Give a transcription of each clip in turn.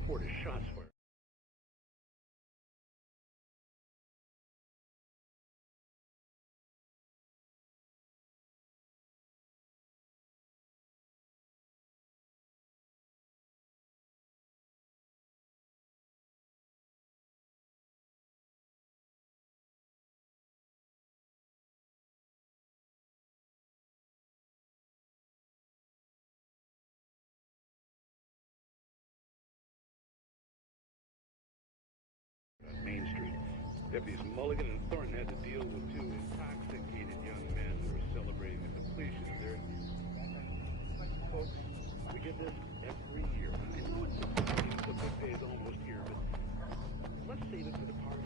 reported shots fired. Main Street. Deputies Mulligan and Thornton had to deal with two intoxicated young men who were celebrating the completion of their... Folks, we get this every year. I know the big day is almost here, but let's save it for the party.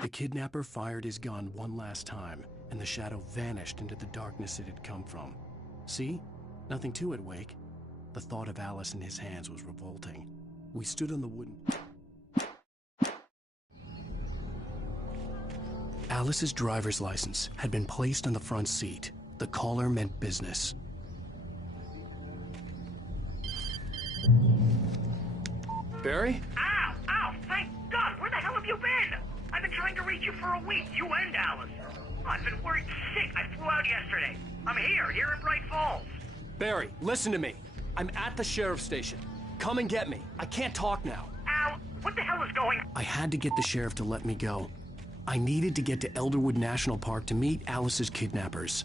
The kidnapper fired his gun one last time, and the shadow vanished into the darkness it had come from. See? Nothing to it, Wake. The thought of Alice in his hands was revolting. We stood on the wooden... Alice's driver's license had been placed on the front seat. The caller meant business. Barry? Ow! Ow! Thank God! Where the hell have you been? I've been trying to reach you for a week, you and Alice. I've been worried sick. I flew out yesterday. I'm here in Bright Falls. Barry, listen to me. I'm at the sheriff's station. Come and get me. I can't talk now. Ow! What the hell is going on? I had to get the sheriff to let me go. I needed to get to Elderwood National Park to meet Alice's kidnappers.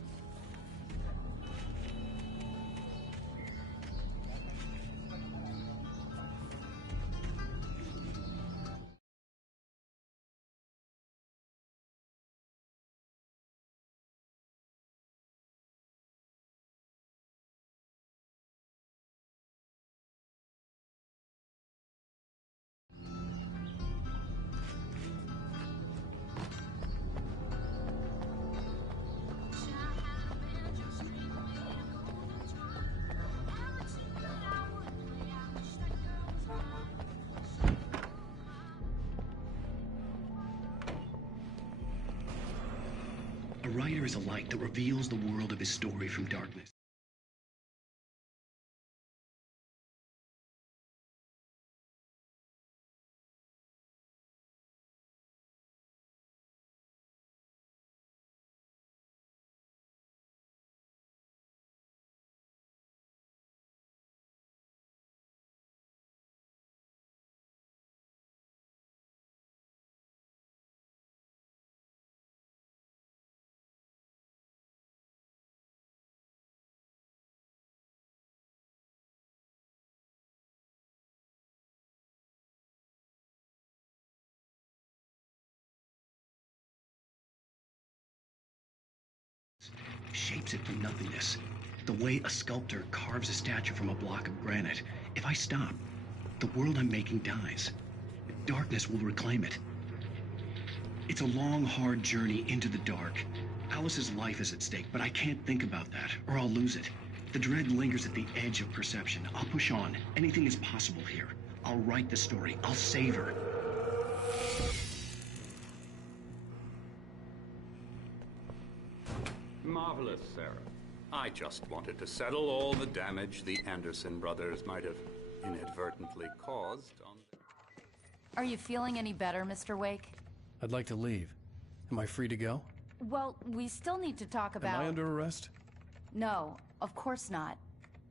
A writer is a light that reveals the world of his story from darkness. Shapes it from nothingness. The way a sculptor carves a statue from a block of granite. If I stop, the world I'm making dies. Darkness will reclaim it. It's a long, hard journey into the dark. Alice's life is at stake, but I can't think about that, or I'll lose it. The dread lingers at the edge of perception. I'll push on. Anything is possible here. I'll write the story. I'll save her. Marvelous, Sarah. I just wanted to settle all the damage the Anderson brothers might have inadvertently caused on... Are you feeling any better, Mr. Wake? I'd like to leave. Am I free to go? Well, we still need to talk about... Am I under arrest? No, of course not.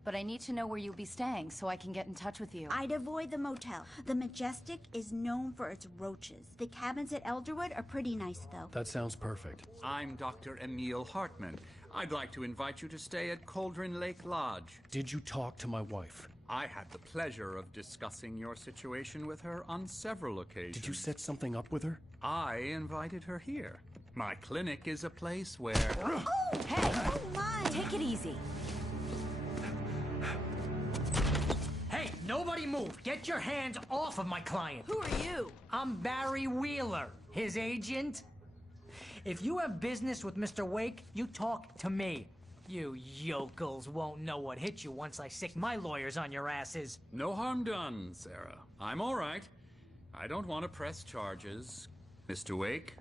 But I need to know where you'll be staying so I can get in touch with you. I'd avoid the motel. The Majestic is known for its roaches. The cabins at Elderwood are pretty nice, though. That sounds perfect. I'm Dr. Emil Hartman. I'd like to invite you to stay at Cauldron Lake Lodge. Did you talk to my wife? I had the pleasure of discussing your situation with her on several occasions. Did you set something up with her? I invited her here. My clinic is a place where... Oh! Hey! Oh, my! Take it easy. Hey, nobody move! Get your hands off of my client! Who are you? I'm Barry Wheeler, his agent. If you have business with Mr. Wake, you talk to me. You yokels won't know what hit you once I sick my lawyers on your asses. No harm done, Sarah. I'm all right. I don't want to press charges. Mr. Wake,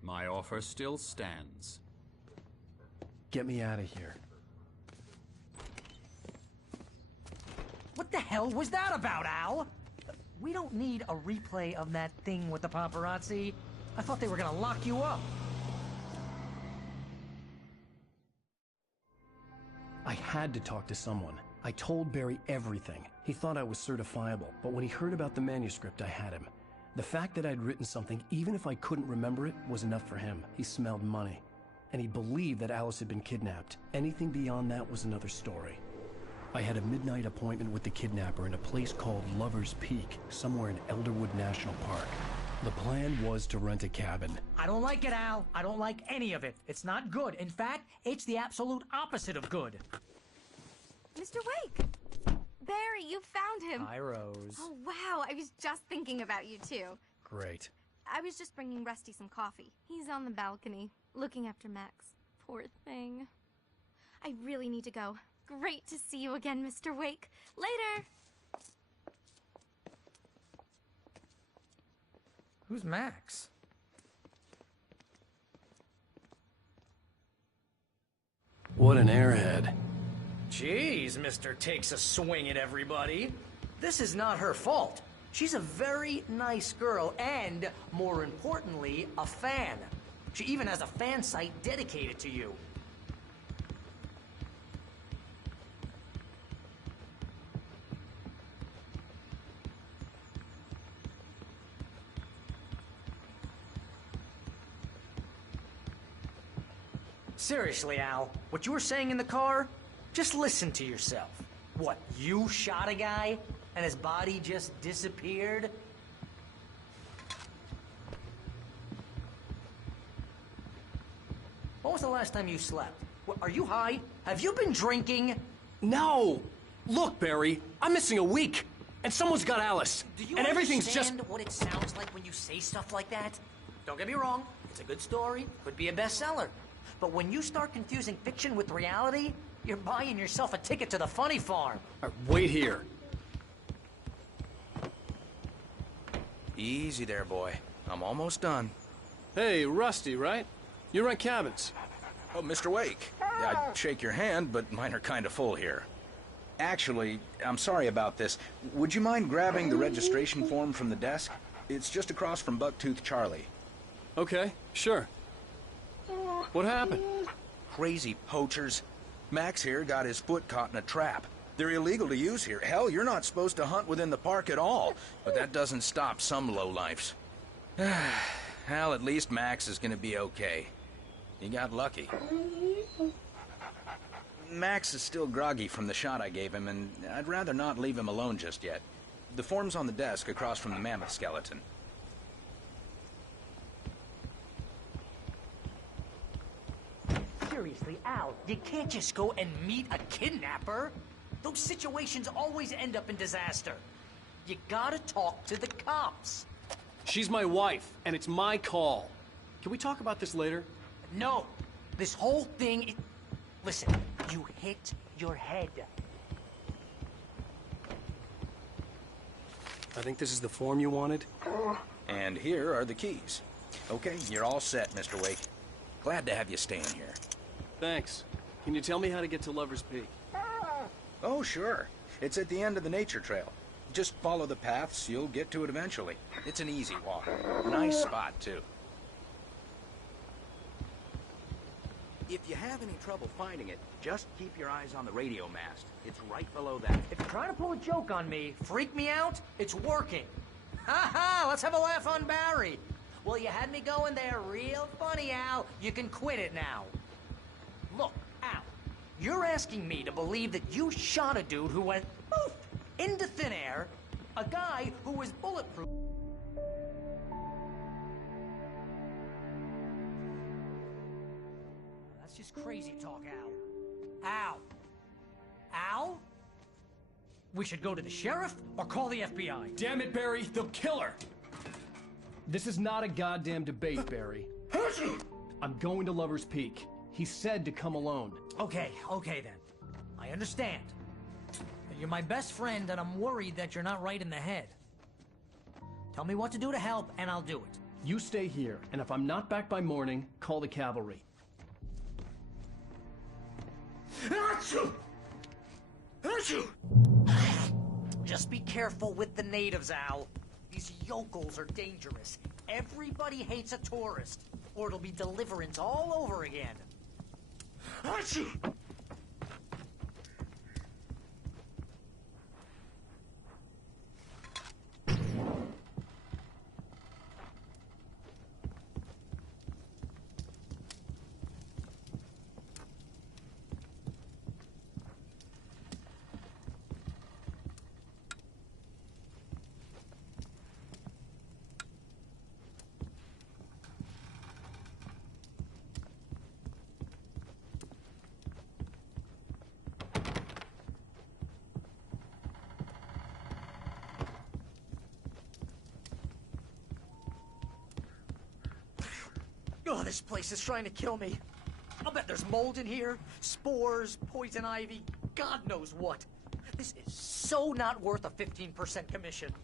my offer still stands. Get me out of here. What the hell was that about, Al? We don't need a replay of that thing with the paparazzi. I thought they were gonna lock you up. I had to talk to someone. I told Barry everything. He thought I was certifiable, but when he heard about the manuscript, I had him. The fact that I'd written something, even if I couldn't remember it, was enough for him. He smelled money. And he believed that Alice had been kidnapped. Anything beyond that was another story. I had a midnight appointment with the kidnapper in a place called Lover's Peak, somewhere in Elderwood National Park. The plan was to rent a cabin. I don't like it, Al. I don't like any of it. It's not good. In fact, it's the absolute opposite of good. Mr. Wake! Barry, you found him! Hi, Rose. Oh, wow. I was just thinking about you, too. Great. I was just bringing Rusty some coffee. He's on the balcony, looking after Max. Poor thing. I really need to go. Great to see you again, Mr. Wake. Later! Who's Max? What an airhead. Jeez, Mr. Takes a swing at everybody. This is not her fault. She's a very nice girl and, more importantly, a fan. She even has a fan site dedicated to you. Seriously, Al, what you were saying in the car? Just listen to yourself. What, you shot a guy and his body just disappeared? When was the last time you slept? What, are you high? Have you been drinking? No! Look, Barry, I'm missing a week, and someone's got Alice. Do you and everything's just... understand what it sounds like when you say stuff like that? Don't get me wrong, it's a good story, could be a bestseller. But when you start confusing fiction with reality, you're buying yourself a ticket to the funny farm. Wait here. Easy there, boy. I'm almost done. Hey, Rusty, right? You rent cabins. Oh, Mr. Wake. I'd shake your hand, but mine are kind of full here. Actually, I'm sorry about this. Would you mind grabbing the registration form from the desk? It's just across from Bucktooth Charlie. Okay, sure. What happened? Crazy poachers. Max here got his foot caught in a trap. They're illegal to use here. Hell, you're not supposed to hunt within the park at all. But that doesn't stop some lowlifes. Hell, at least Max is gonna be okay. He got lucky. Max is still groggy from the shot I gave him, and I'd rather not leave him alone just yet. The form's on the desk across from the mammoth skeleton. Seriously, Al, you can't just go and meet a kidnapper. Those situations always end up in disaster. You gotta talk to the cops. She's my wife, and it's my call. Can we talk about this later? No, this whole thing... Listen, you hit your head. I think this is the form you wanted. And here are the keys. Okay, you're all set, Mr. Wake. Glad to have you staying here. Thanks. Can you tell me how to get to Lover's Peak? Oh, sure. It's at the end of the nature trail. Just follow the paths, you'll get to it eventually. It's an easy walk. Nice spot, too. If you have any trouble finding it, just keep your eyes on the radio mast. It's right below that. If you're trying to pull a joke on me, freak me out, it's working. Ha ha, let's have a laugh on Barry. Well, you had me going there real funny, Al. You can quit it now. Look, Al, you're asking me to believe that you shot a dude who went poof into thin air, a guy who was bulletproof. That's just crazy talk, Al. Al? Al? We should go to the sheriff or call the FBI. Damn it, Barry, they'll kill her! This is not a goddamn debate, Barry. I'm going to Lover's Peak. He said to come alone. Okay then. I understand. You're my best friend, and I'm worried that you're not right in the head. Tell me what to do to help, and I'll do it. You stay here, and if I'm not back by morning, call the cavalry. Achoo! Achoo! Just be careful with the natives, Al. These yokels are dangerous. Everybody hates a tourist, or it'll be Deliverance all over again. Achoo! Oh, this place is trying to kill me. I'll bet there's mold in here, spores, poison ivy, God knows what. This is so not worth a 15% commission.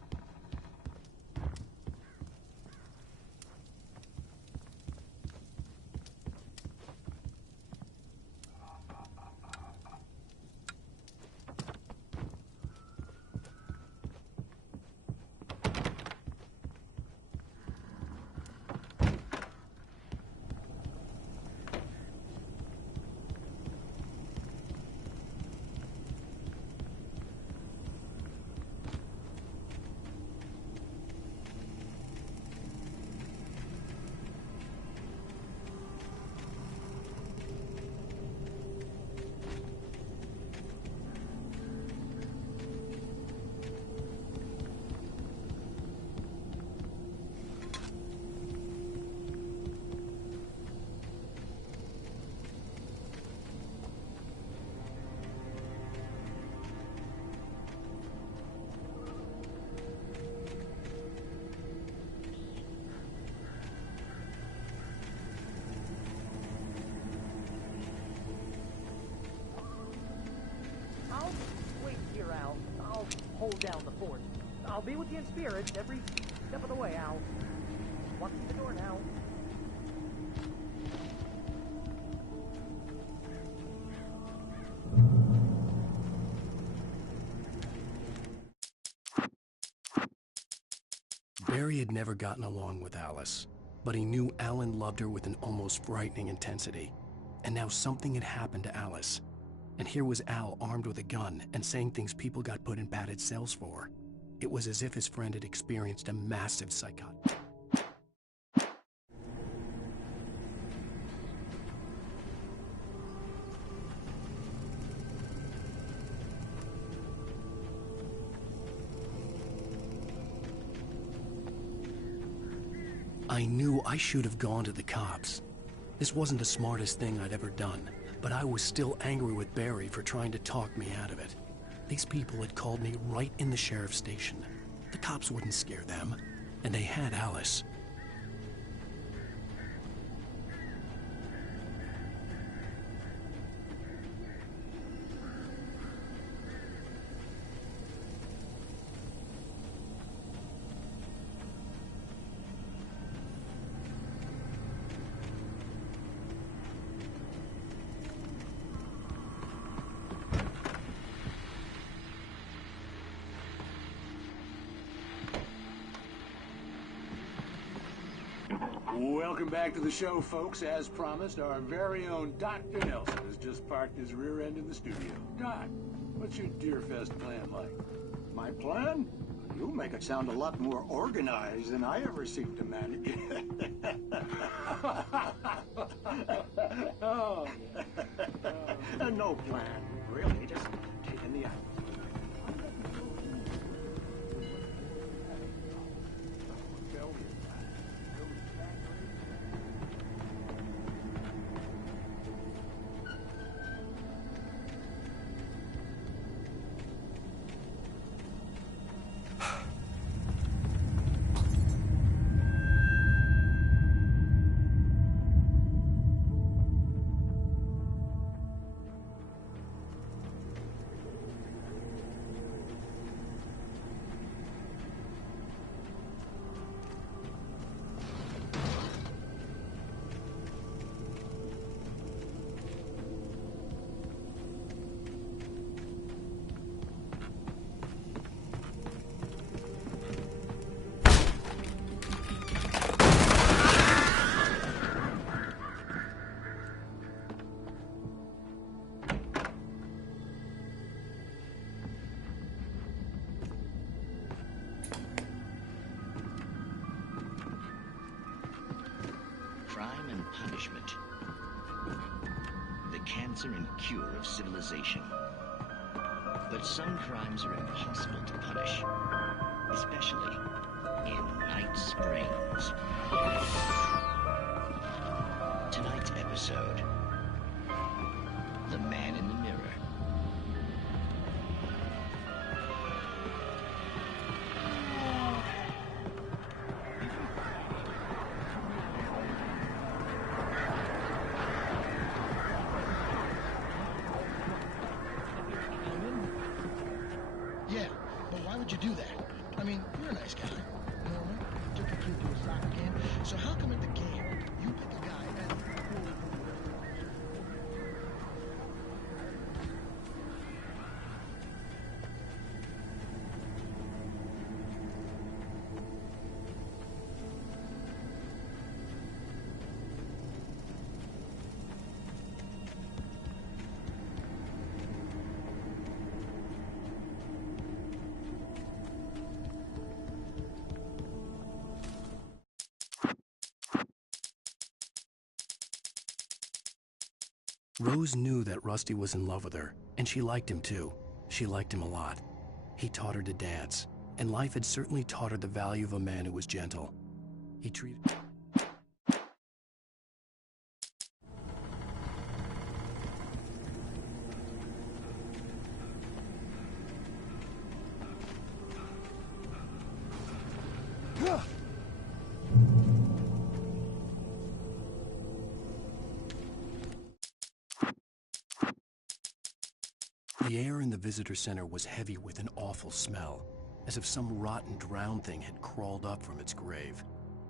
Hold down the fort. I'll be with you in spirit every step of the way, Al. Walk through the door now. Barry had never gotten along with Alice, but he knew Alan loved her with an almost frightening intensity. And now something had happened to Alice. And here was Al armed with a gun and saying things people got put in padded cells for. It was as if his friend had experienced a massive psychotic. I knew I should have gone to the cops. This wasn't the smartest thing I'd ever done, but I was still angry with Barry for trying to talk me out of it. These people had called me right in the sheriff's station. The cops wouldn't scare them, and they had Alice. Welcome back to the show, folks. As promised, our very own Dr. Nelson has just parked his rear end in the studio. Doc, what's your Deerfest plan like? My plan? You make it sound a lot more organized than I ever seem to manage. Oh. No plan, really. Just taking the act. punishment. The cancer and cure of civilization. But some crimes are impossible to punish, especially in Night Springs. Tonight's episode, The Man in the Mirror. Yeah, but why would you do that? I mean, you're a nice guy. Norman took a kid to a soccer game, so how come at the game you pick a guy and... Rose knew that Rusty was in love with her, and she liked him too. She liked him a lot. He taught her to dance, and life had certainly taught her the value of a man who was gentle. He treated... The air in the visitor center was heavy with an awful smell, as if some rotten drowned thing had crawled up from its grave.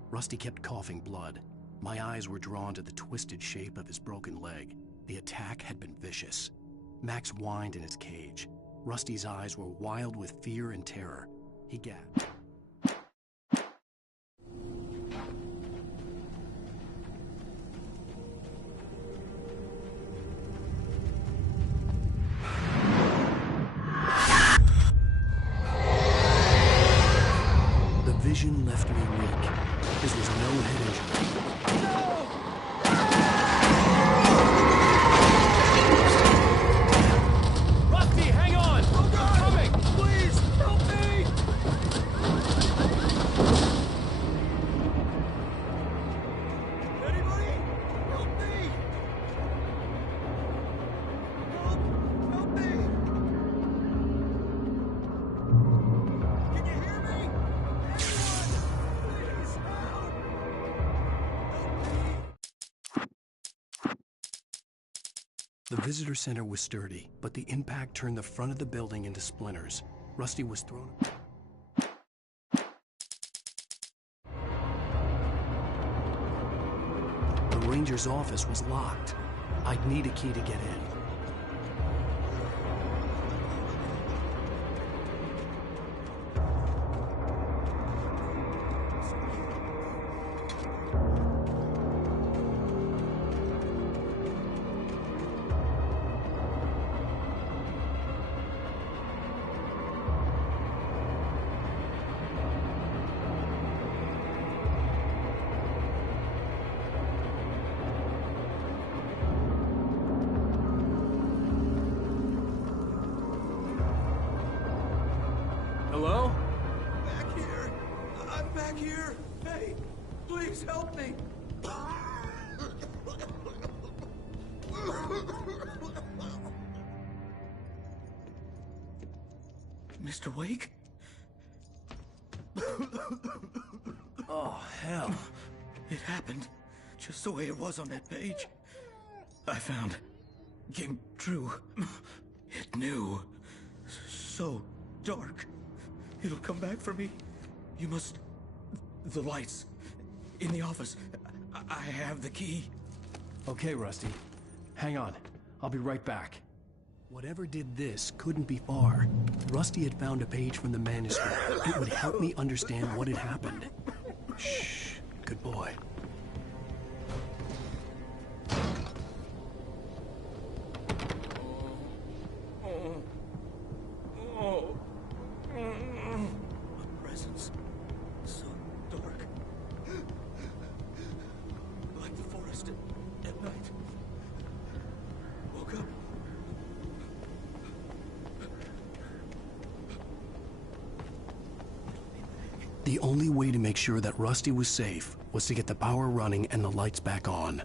Rusty kept coughing blood. My eyes were drawn to the twisted shape of his broken leg. The attack had been vicious. Max whined in his cage. Rusty's eyes were wild with fear and terror. He gasped. Vision left me weak. This was no head injury. Rusty, hang on! Oh God! I'm coming! Please, help me! Anybody? Help me! Help me! Can you hear me? The visitor center was sturdy, but the impact turned the front of the building into splinters. Rusty was thrown... The ranger's office was locked. I'd need a key to get in. Hello? Back here! I'm back here! Hey, please help me! Mr. Wake? Oh, hell. It happened just the way it was on that page. I found. Came true. It knew. So dark. It'll come back for me. You must... The lights. In the office. I have the key. Okay, Rusty. Hang on. I'll be right back. Whatever did this couldn't be far. Rusty had found a page from the manuscript. It would help me understand what had happened. Shh. Good boy. A presence. So dark. Like the forest The only way to make sure that Rusty was safe was to get the power running and the lights back on.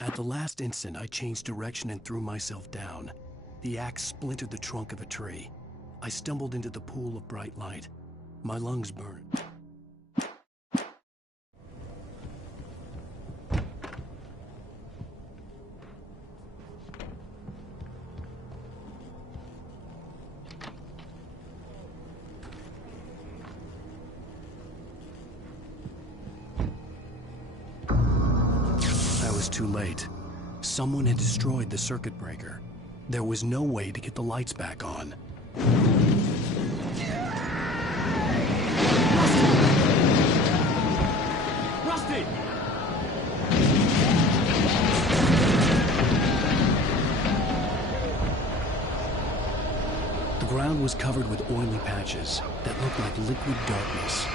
At the last instant, I changed direction and threw myself down. The axe splintered the trunk of a tree. I stumbled into the pool of bright light. My lungs burned. I was too late. Someone had destroyed the circuit breaker. There was no way to get the lights back on. Rusty! The ground was covered with oily patches that looked like liquid darkness.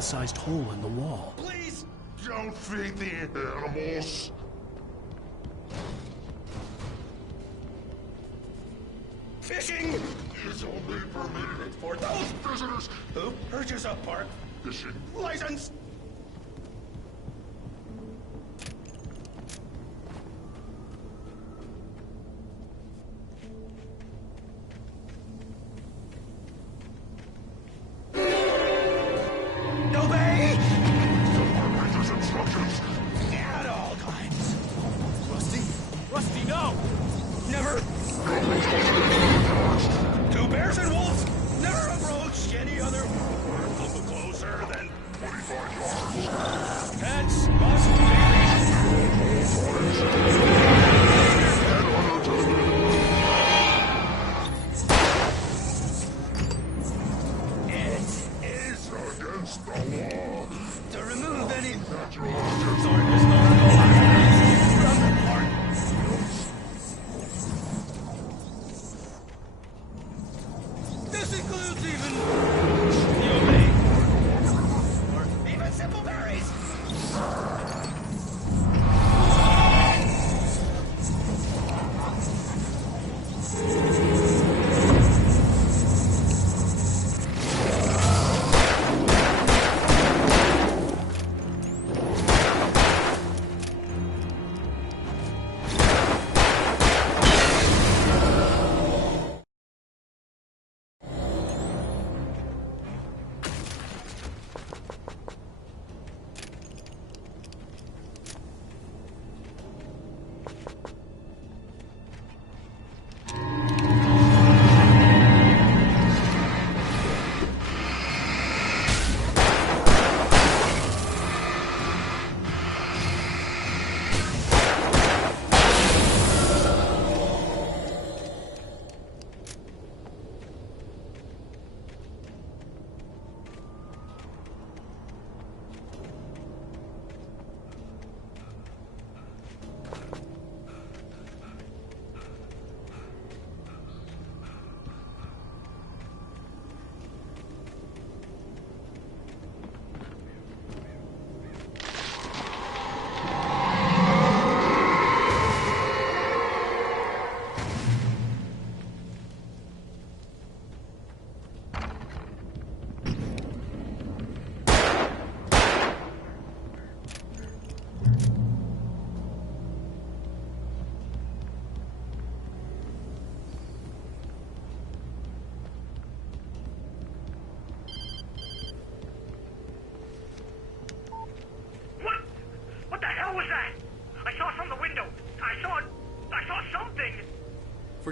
Sized hole in the wall. Please don't feed the animals. Fishing is only permitted for those visitors who purchase a park fishing license.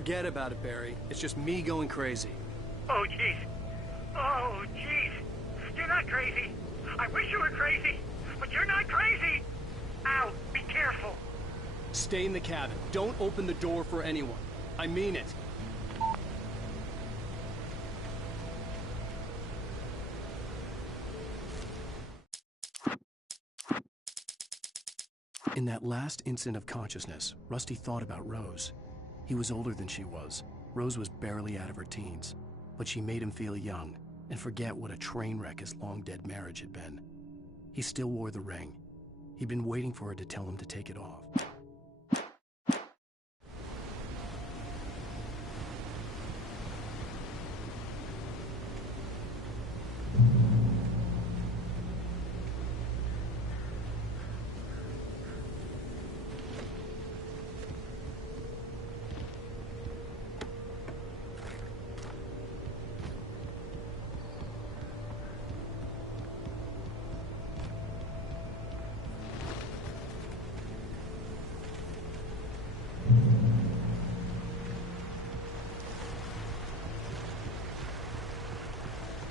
Forget about it, Barry. It's just me going crazy. Oh, jeez. Oh, jeez. You're not crazy. I wish you were crazy, but you're not crazy. Ow, be careful. Stay in the cabin. Don't open the door for anyone. I mean it. In that last instant of consciousness, Rusty thought about Rose. He was older than she was. Rose was barely out of her teens, but she made him feel young and forget what a train wreck his long-dead marriage had been. He still wore the ring. He'd been waiting for her to tell him to take it off.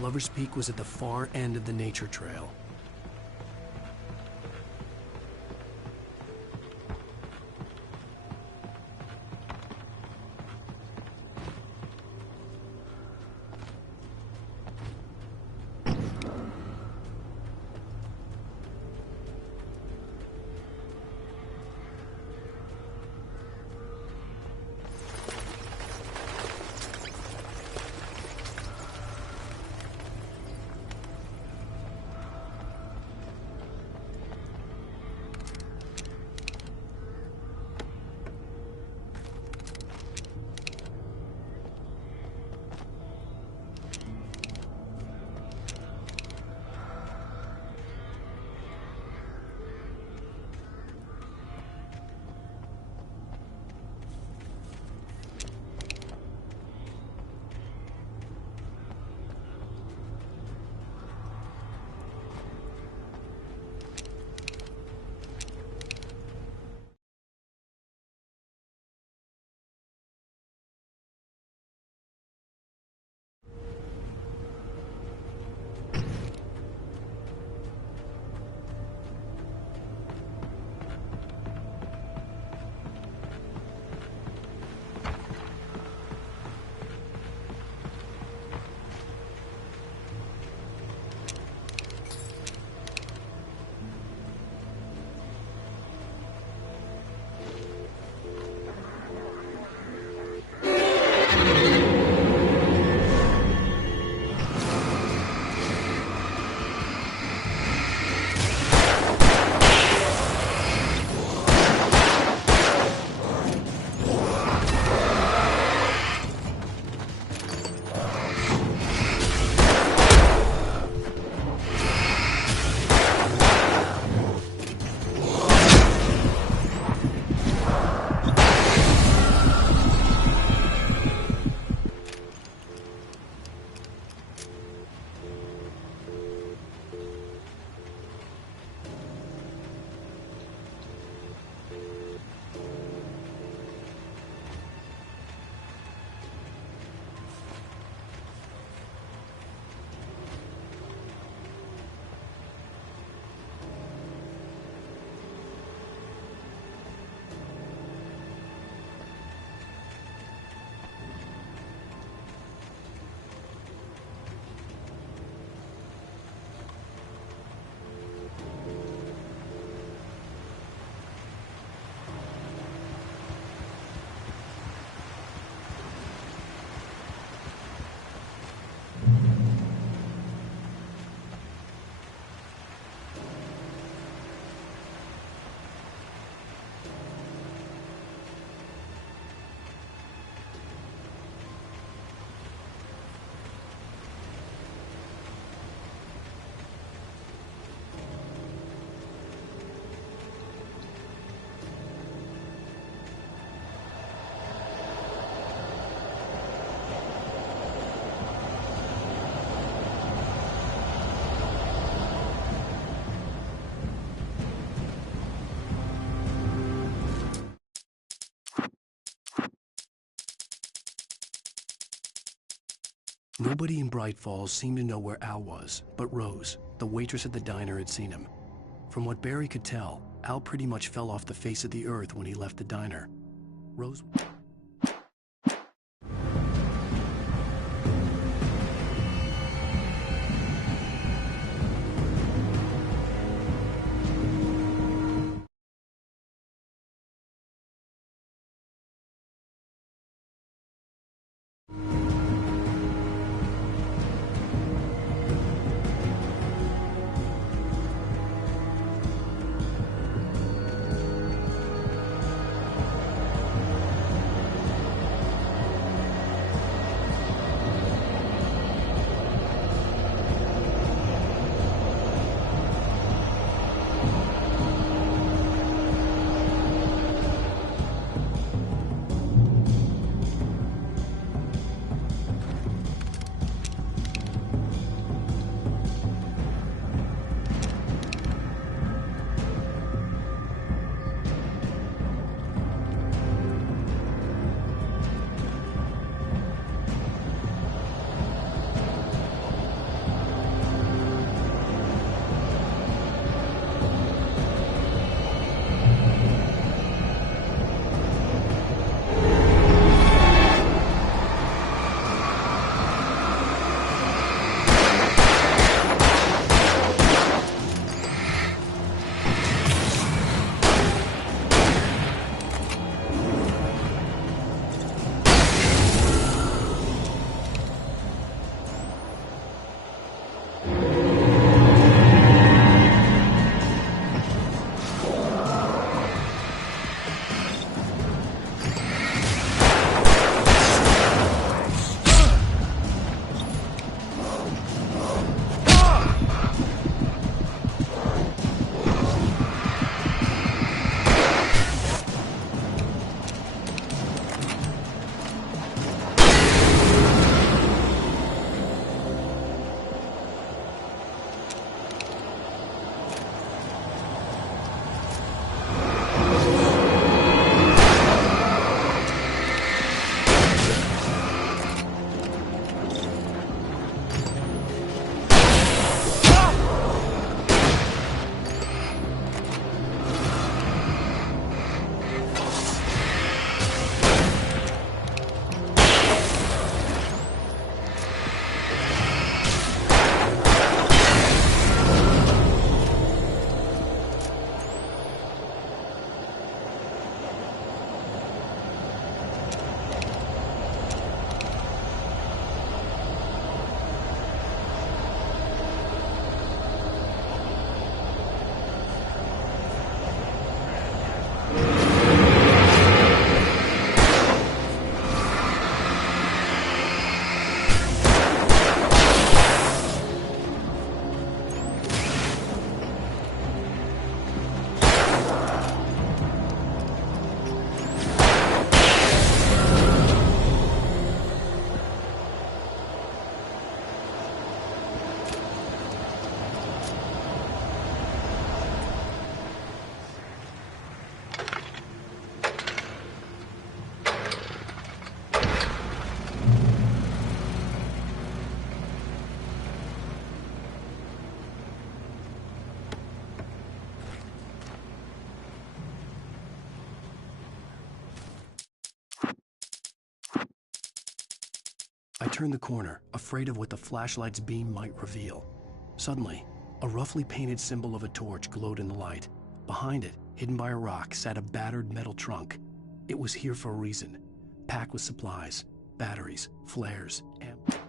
Lover's Peak was at the far end of the nature trail. Nobody in Bright Falls seemed to know where Al was, but Rose, the waitress at the diner, had seen him. From what Barry could tell, Al pretty much fell off the face of the earth when he left the diner. Rose... I turned the corner, afraid of what the flashlight's beam might reveal. Suddenly, a roughly painted symbol of a torch glowed in the light. Behind it, hidden by a rock, sat a battered metal trunk. It was here for a reason, packed with supplies, batteries, flares, ammo.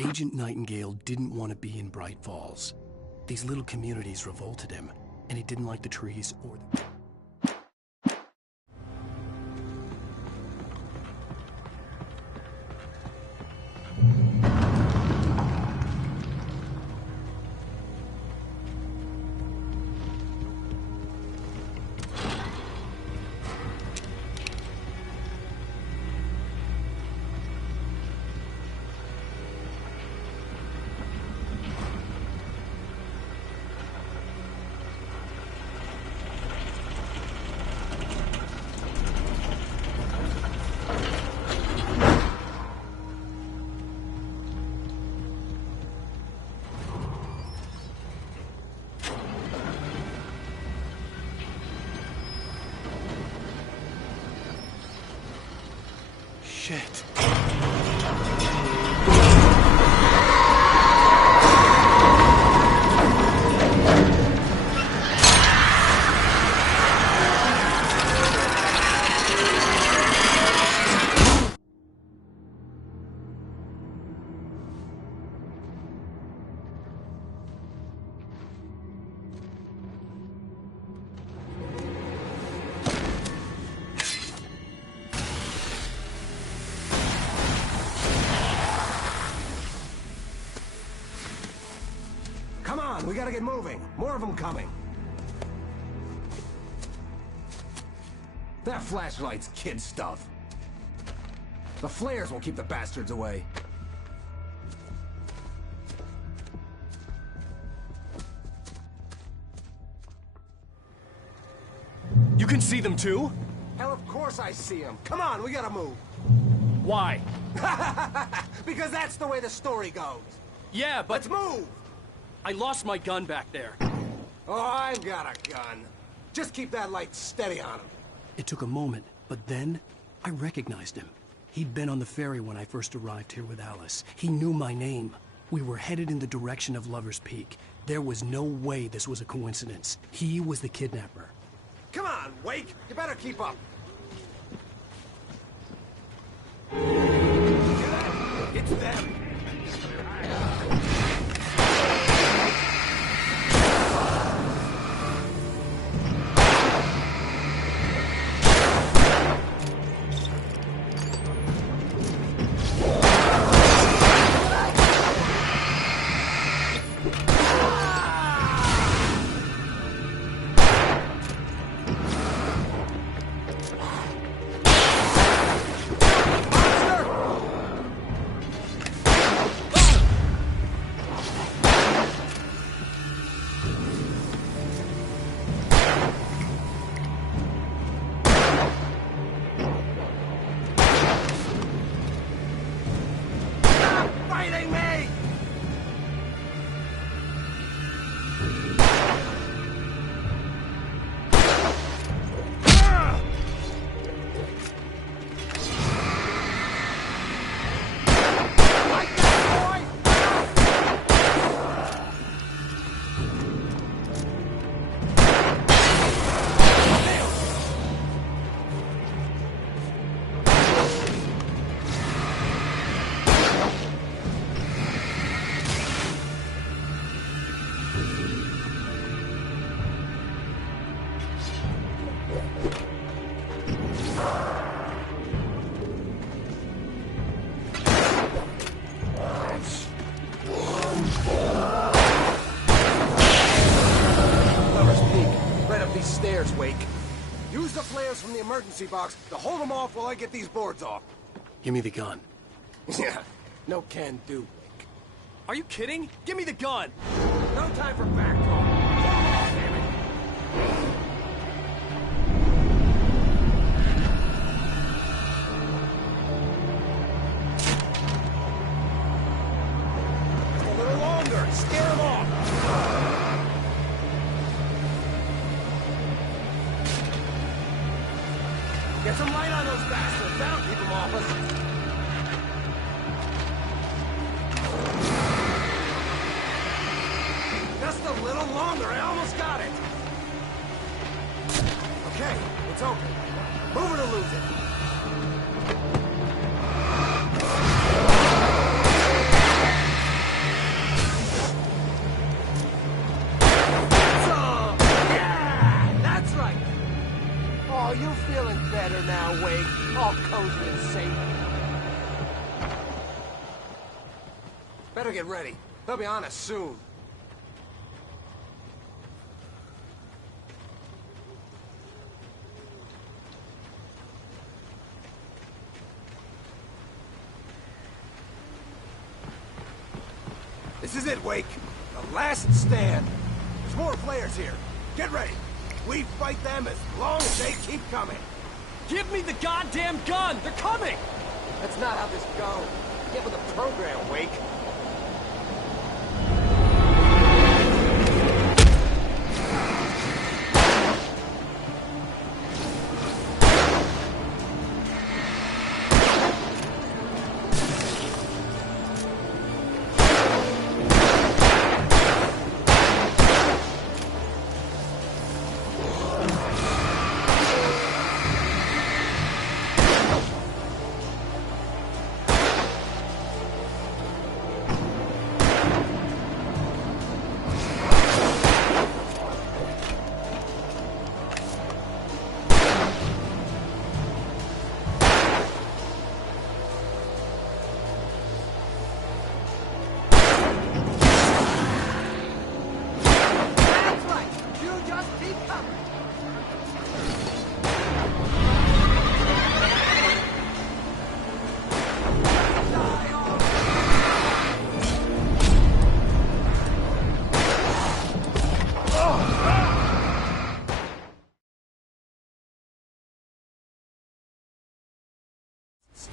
Agent Nightingale didn't want to be in Bright Falls. These little communities revolted him, and he didn't like the trees or the... Shit. Come on, we gotta get moving. More of them coming. That flashlight's kid stuff. The flares will keep the bastards away. You can see them too? Hell, of course I see them. Come on, we gotta move. Why? Because that's the way the story goes. Yeah, but... Let's move! I lost my gun back there. Oh, I've got a gun. Just keep that light steady on him. It took a moment, but then I recognized him. He'd been on the ferry when I first arrived here with Alice. He knew my name. We were headed in the direction of Lover's Peak. There was no way this was a coincidence. He was the kidnapper. Come on, Wake! You better keep up. It's them! Wake. Use the flares from the emergency box to hold them off while I get these boards off. Give me the gun. Yeah, no can do, Wake. Are you kidding? Give me the gun! No time for back talk. Hold on, damn it. A little longer. Scare them off. Get some light on those bastards. That'll keep them off us. Just a little longer. I almost got it. Okay, it's open. Move it or lose it. now, Wake. All cozy and safe. Better get ready. They'll be on us soon. This is it, Wake. The last stand. There's more players here. Get ready. We fight them as long as they keep coming. Give me the goddamn gun! They're coming! That's not how this goes. Get with the program, Wake.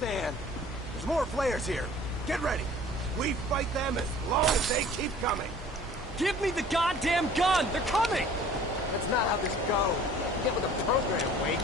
Stand. There's more players here. Get ready. We fight them as long as they keep coming. Give me the goddamn gun! They're coming! That's not how this goes. Get with the program, Wake.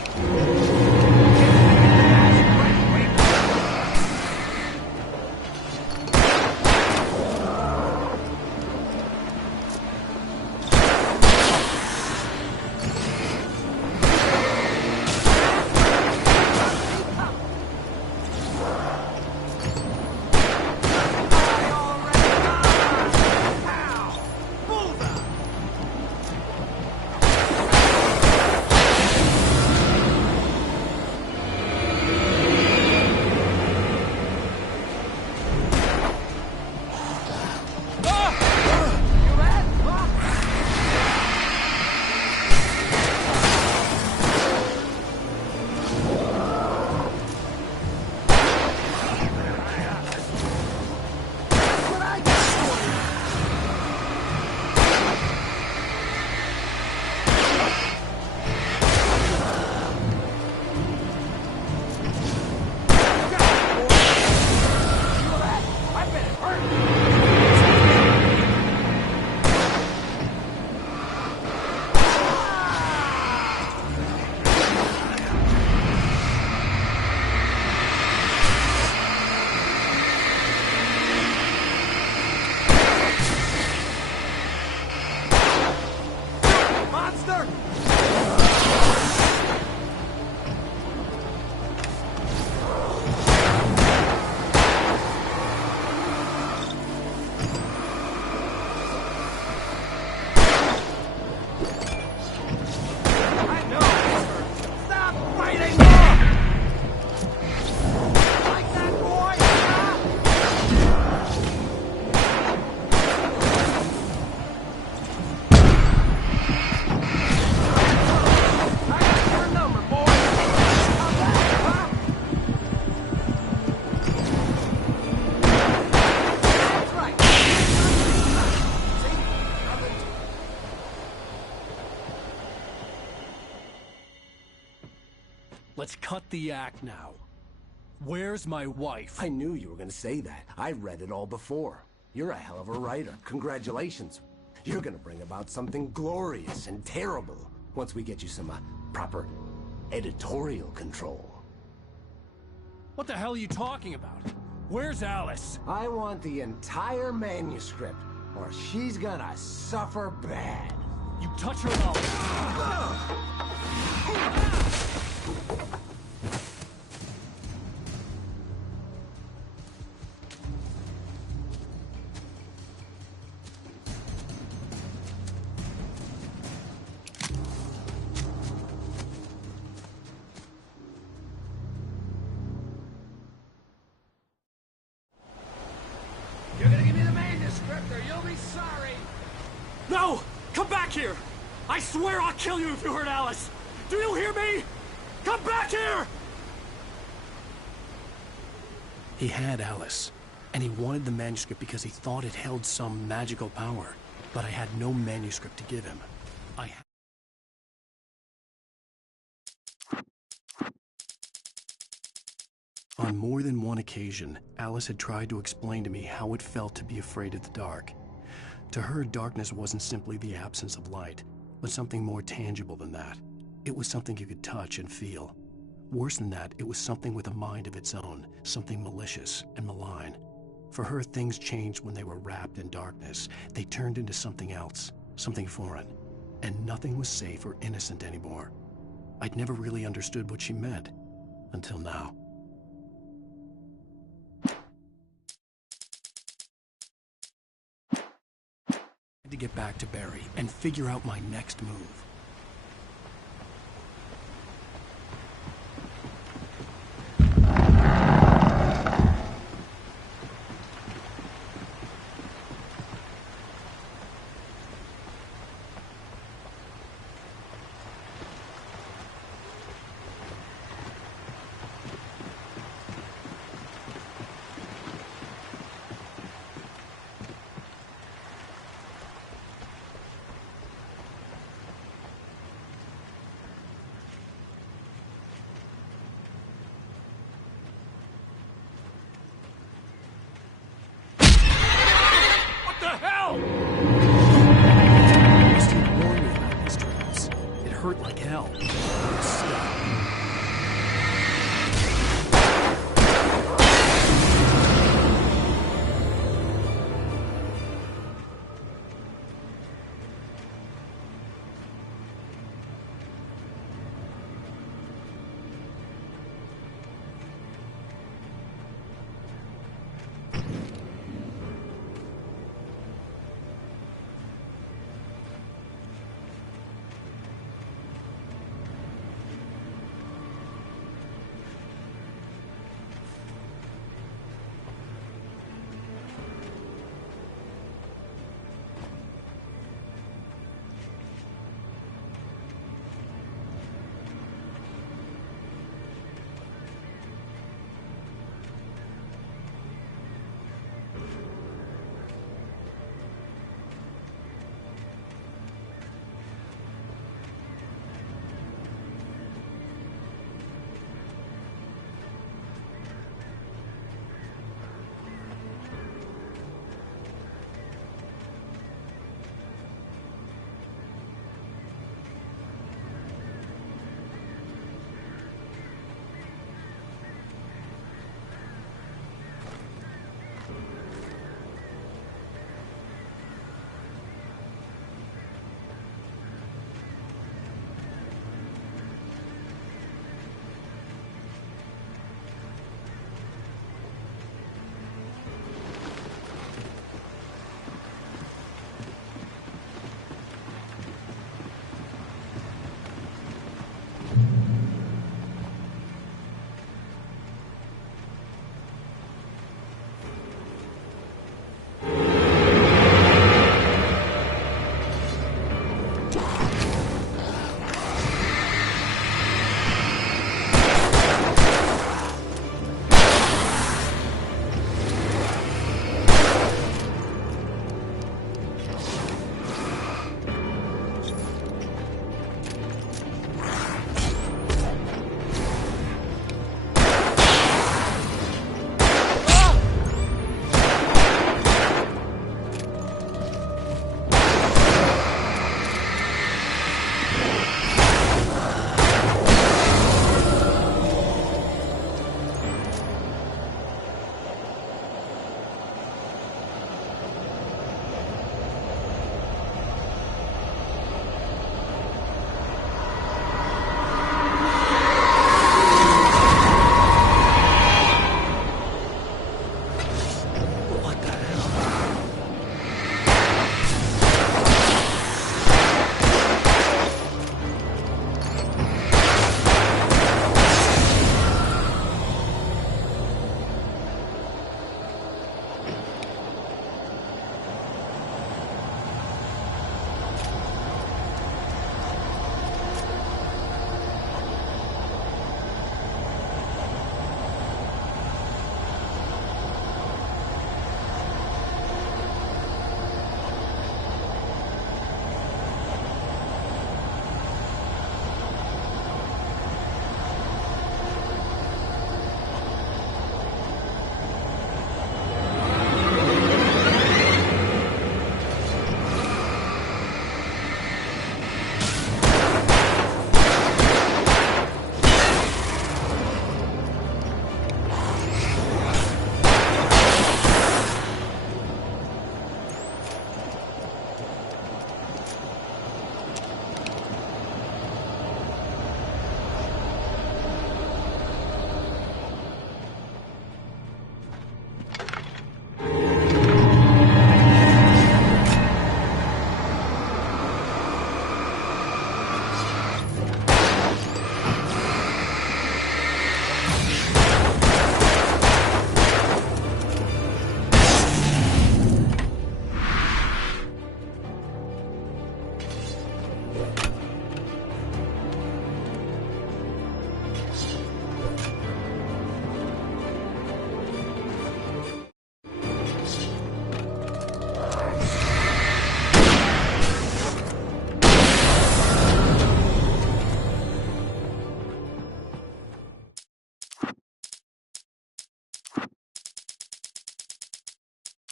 Let's cut the act now. Where's my wife? I knew you were gonna say that. I read it all before. You're a hell of a writer. Congratulations. You're gonna bring about something glorious and terrible once we get you some proper editorial control. What the hell are you talking about? Where's Alice? I want the entire manuscript, or she's gonna suffer bad. You touch her and sorry. No! Come back here! I swear I'll kill you if you hurt Alice! Do you hear me? Come back here! He had Alice, and he wanted the manuscript because he thought it held some magical power. But I had no manuscript to give him. On more than one occasion, Alice had tried to explain to me how it felt to be afraid of the dark. To her, darkness wasn't simply the absence of light, but something more tangible than that. It was something you could touch and feel. Worse than that, it was something with a mind of its own, something malicious and malign. For her, things changed when they were wrapped in darkness. They turned into something else, something foreign. And nothing was safe or innocent anymore. I'd never really understood what she meant, until now. To get back to Barry and figure out my next move.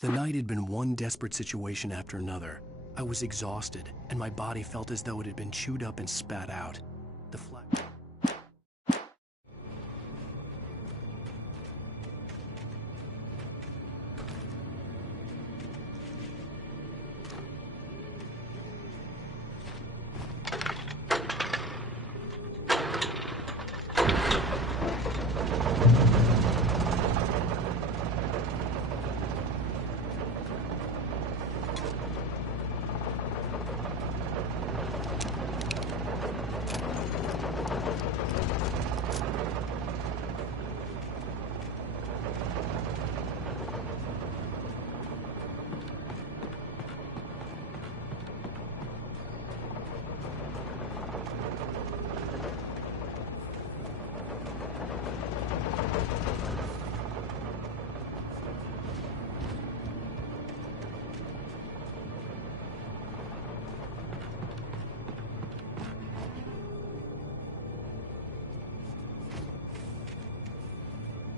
The night had been one desperate situation after another. I was exhausted, and my body felt as though it had been chewed up and spat out. The flat...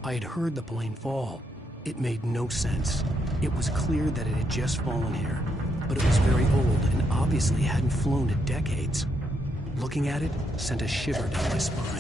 I had heard the plane fall. It made no sense. It was clear that it had just fallen here, but it was very old and obviously hadn't flown in decades. Looking at it sent a shiver down my spine.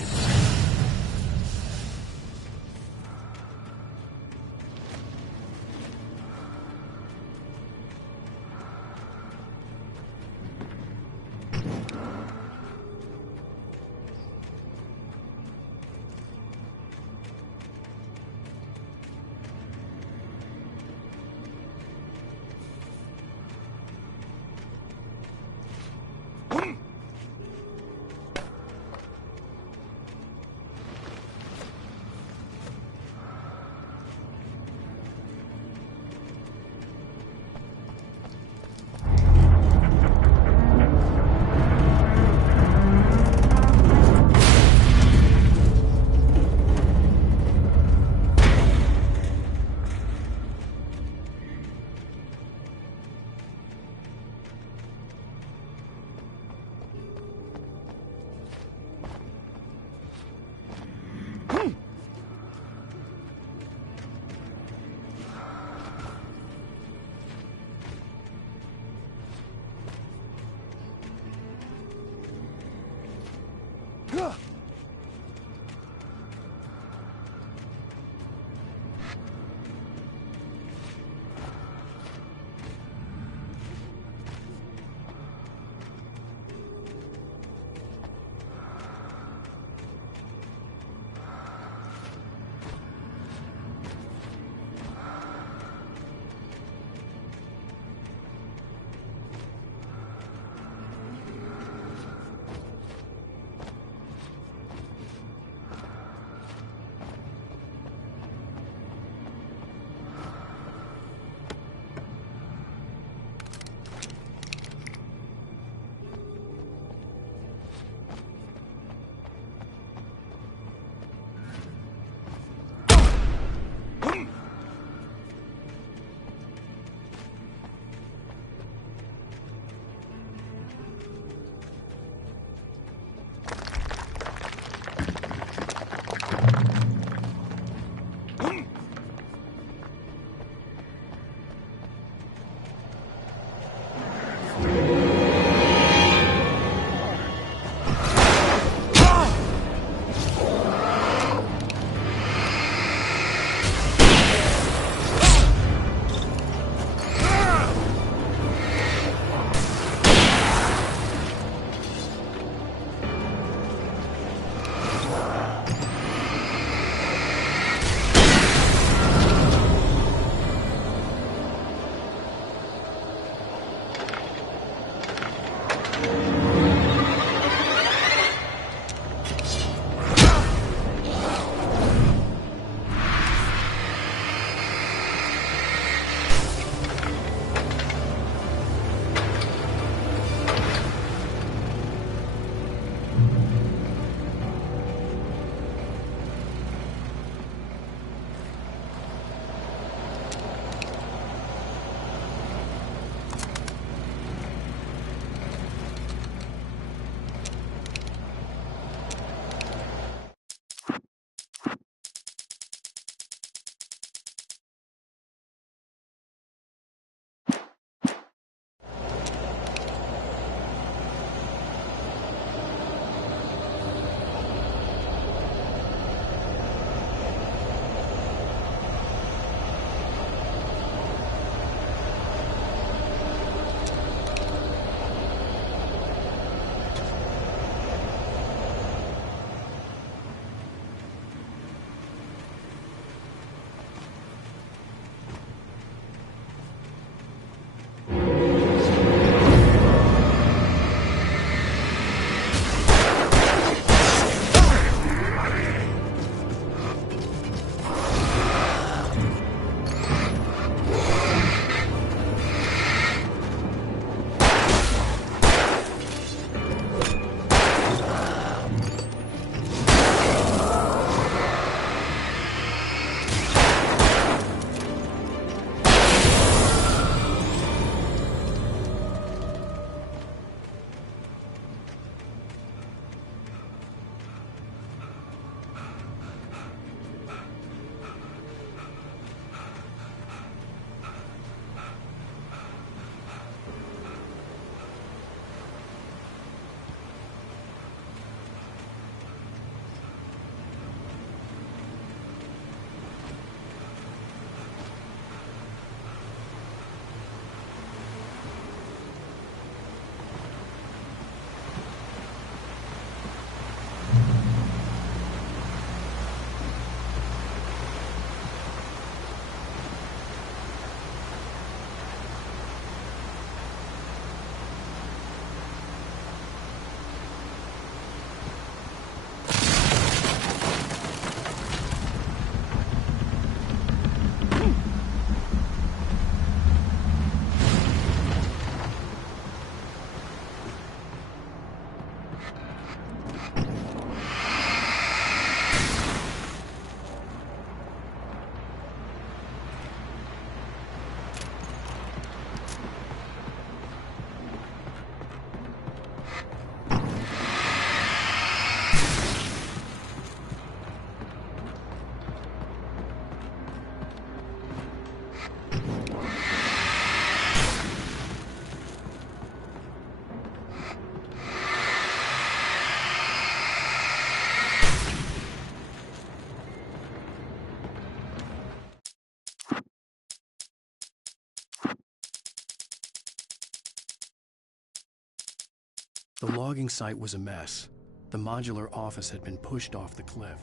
The logging site was a mess. The modular office had been pushed off the cliff.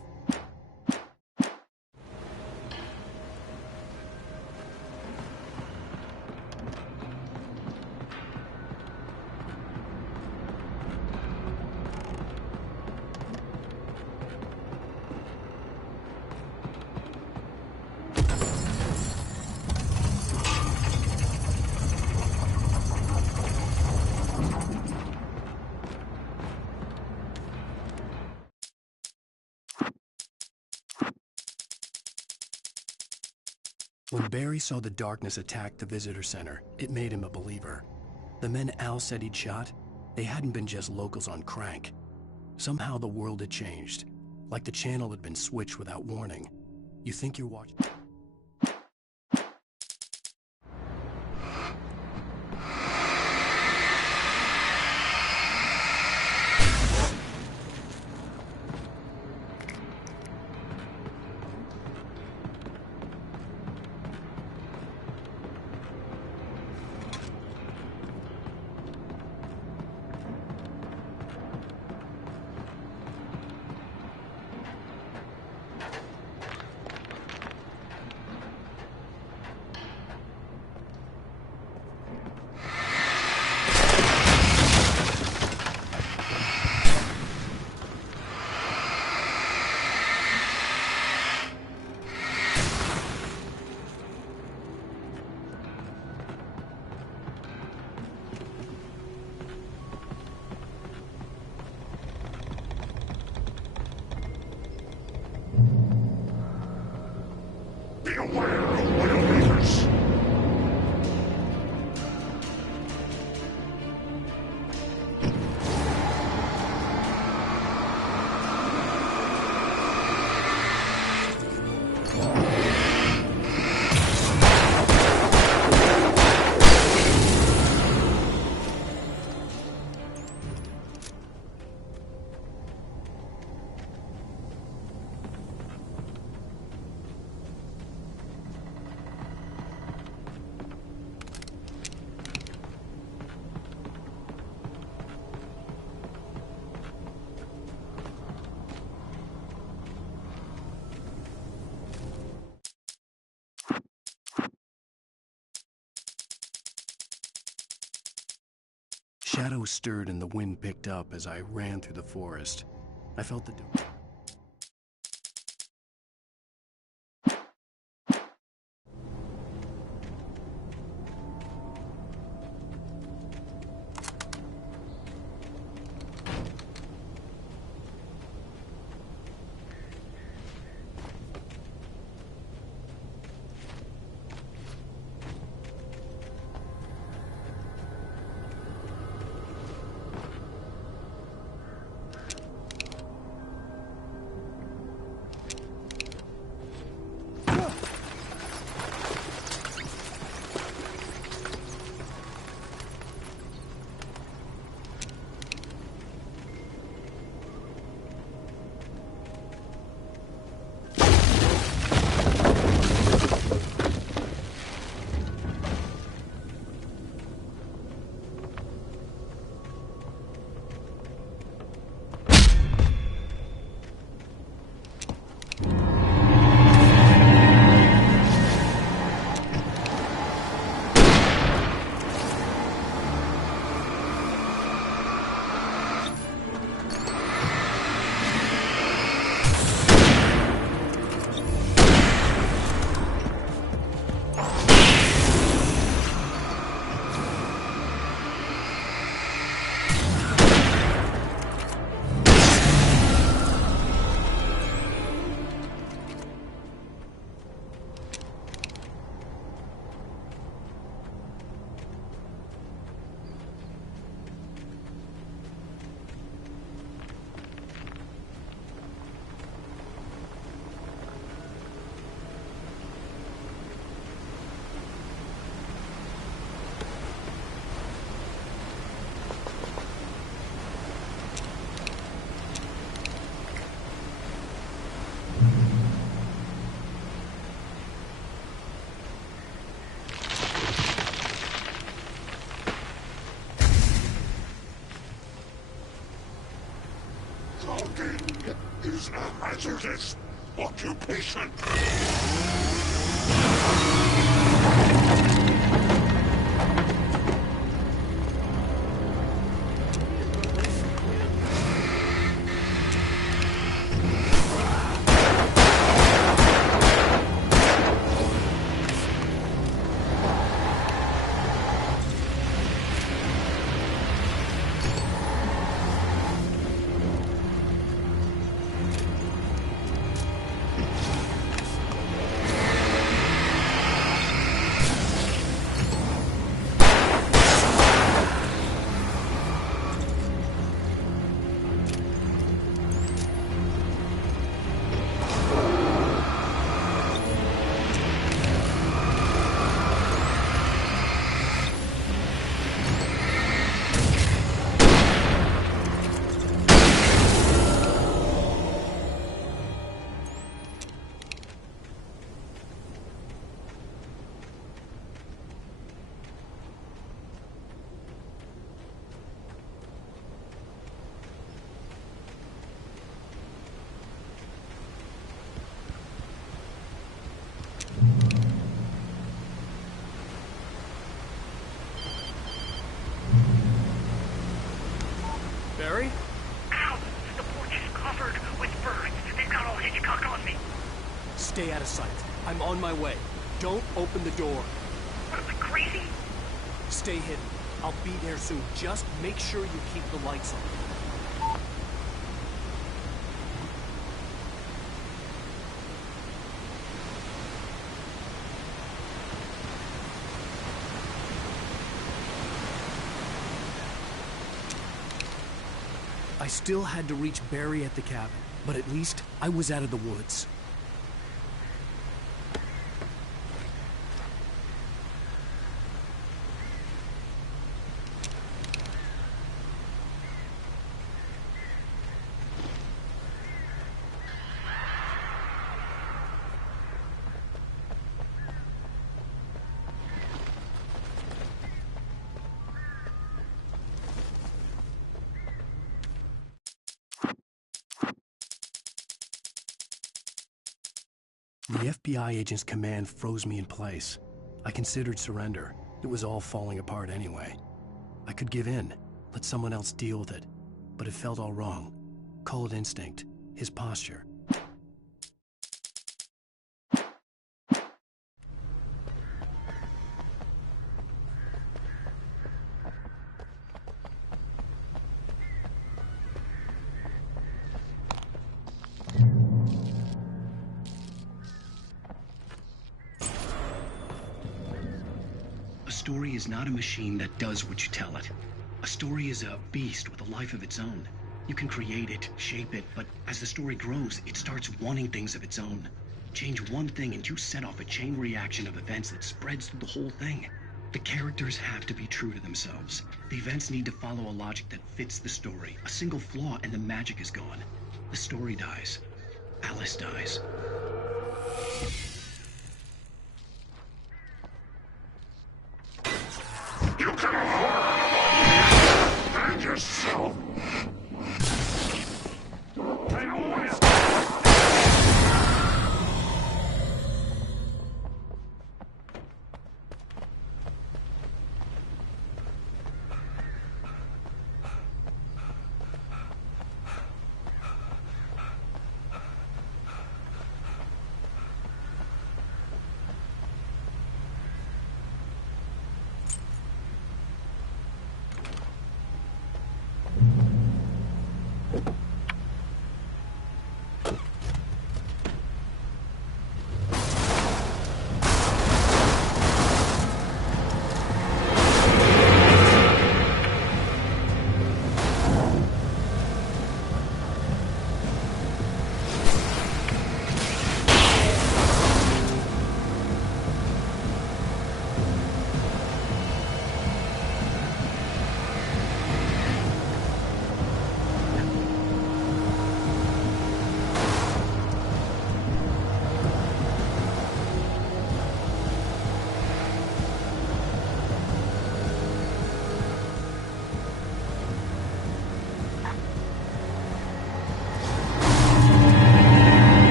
When Barry saw the darkness attack the visitor center, it made him a believer. The men Al said he'd shot, they hadn't been just locals on crank. Somehow the world had changed, like the channel had been switched without warning. You think you're watching... Shadows stirred and the wind picked up as I ran through the forest. I felt the... Smoking is a hazardous occupation. Barry? Ow! The porch is covered with birds. They've got all Hitchcock on me. Stay out of sight. I'm on my way. Don't open the door. What am I, crazy? Stay hidden. I'll be there soon. Just make sure you keep the lights on. I still had to reach Barry at the cabin, but at least I was out of the woods. The FBI agent's command froze me in place. I considered surrender. It was all falling apart anyway. I could give in, let someone else deal with it. But it felt all wrong. Call it instinct, his posture. A story is not a machine that does what you tell it. A story is a beast with a life of its own. You can create it, shape it, but as the story grows, it starts wanting things of its own. Change one thing and you set off a chain reaction of events that spreads through the whole thing. The characters have to be true to themselves. The events need to follow a logic that fits the story. A single flaw and the magic is gone. The story dies. Alice dies. You can find yourself.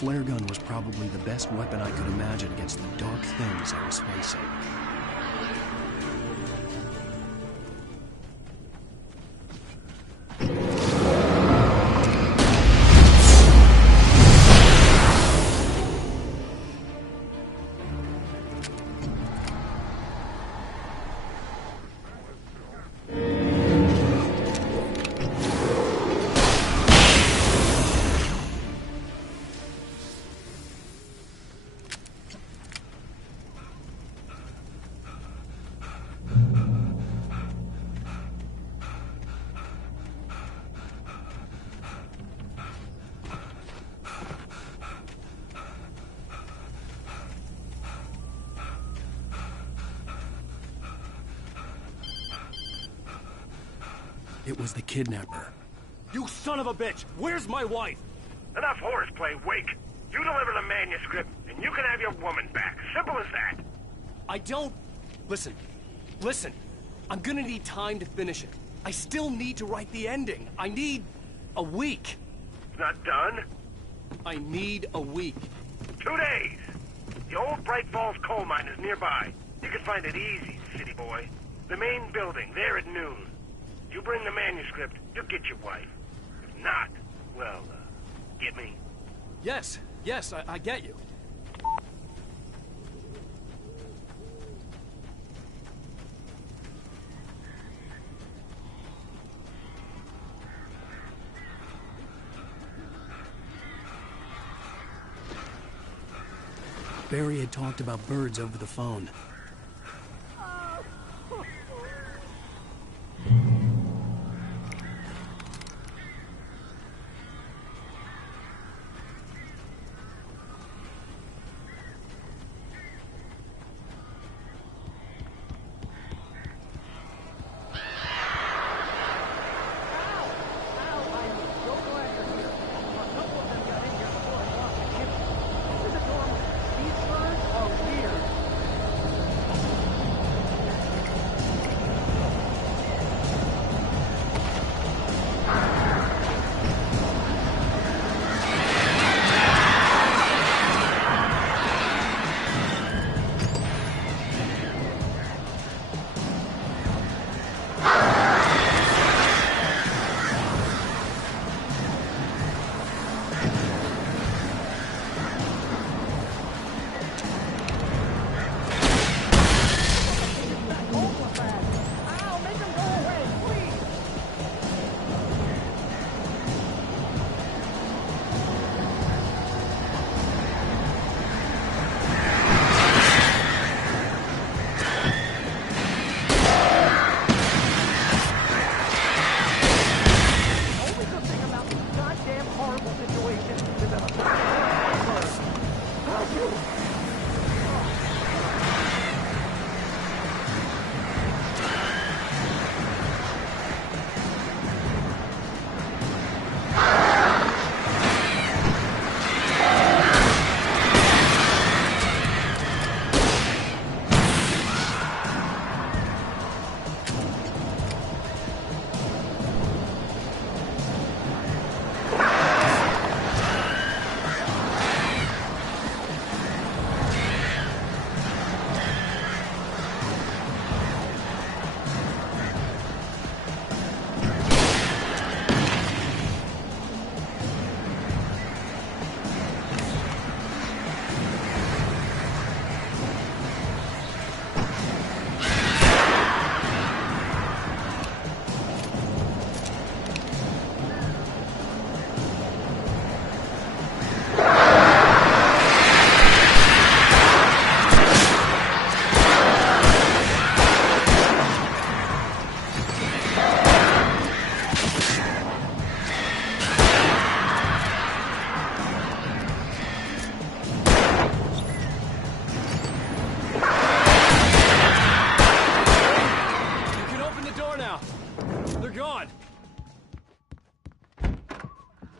flare gun was probably the best weapon I could imagine against the dark things I was facing. It was the kidnapper. You son of a bitch! Where's my wife? Enough horseplay, Wake. You deliver the manuscript, and you can have your woman back. Simple as that. I don't... Listen. I'm gonna need time to finish it. I still need to write the ending. I need... a week. It's not done? I need a week. 2 days. The old Bright Falls coal mine is nearby. You can find it easy, city boy. The main building, there at noon. You bring the manuscript, you'll get your wife. If not, well, get me? Yes, I get you. Barry had talked about birds over the phone.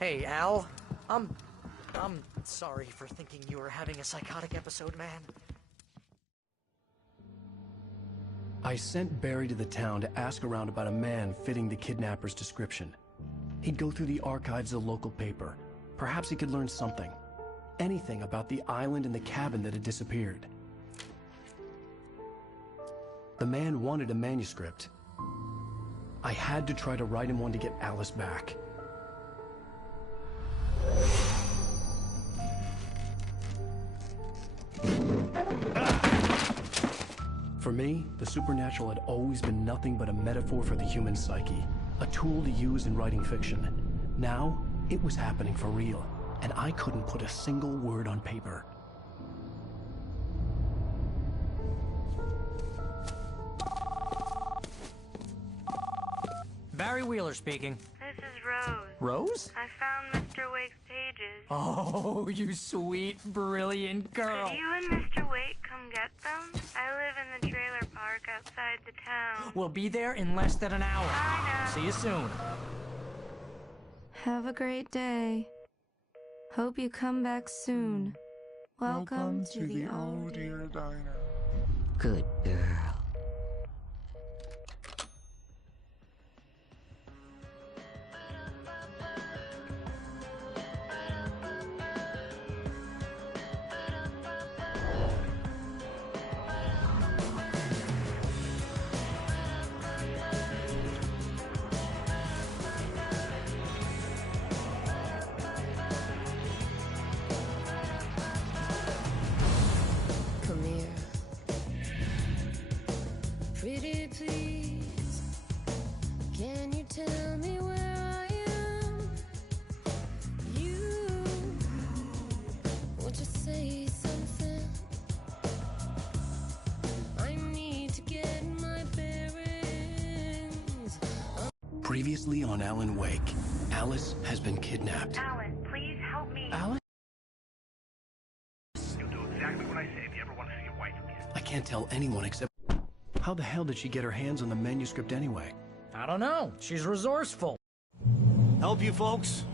Hey, Al. I'm sorry for thinking you were having a psychotic episode, man. I sent Barry to the town to ask around about a man fitting the kidnapper's description. He'd go through the archives of the local paper. Perhaps he could learn something. anything about the island and the cabin that had disappeared. The man wanted a manuscript. I had to try to write him one to get Alice back. For me, the supernatural had always been nothing but a metaphor for the human psyche, a tool to use in writing fiction. Now, it was happening for real, and I couldn't put a single word on paper. Barry Wheeler speaking. This is Rose. Rose? I found Mr. Wake's pages. Oh, you sweet, brilliant girl. Could you and Mr. Wake come get them? I live in the trailer park outside the town. We'll be there in less than an hour. I know. See you soon. Have a great day. Hope you come back soon. Welcome to the Oh Dear Diner. Good girl. Come here. Pretty please, can you tell me where I am? You, won't you say something? I need to get my bearings. Previously on Alan Wake, Alice has been kidnapped. Alan, please help me. Alice? You'll do exactly what I say if you ever want to see your wife again. I can't tell anyone except... How the hell did she get her hands on the manuscript anyway? I don't know. She's resourceful. Help you folks?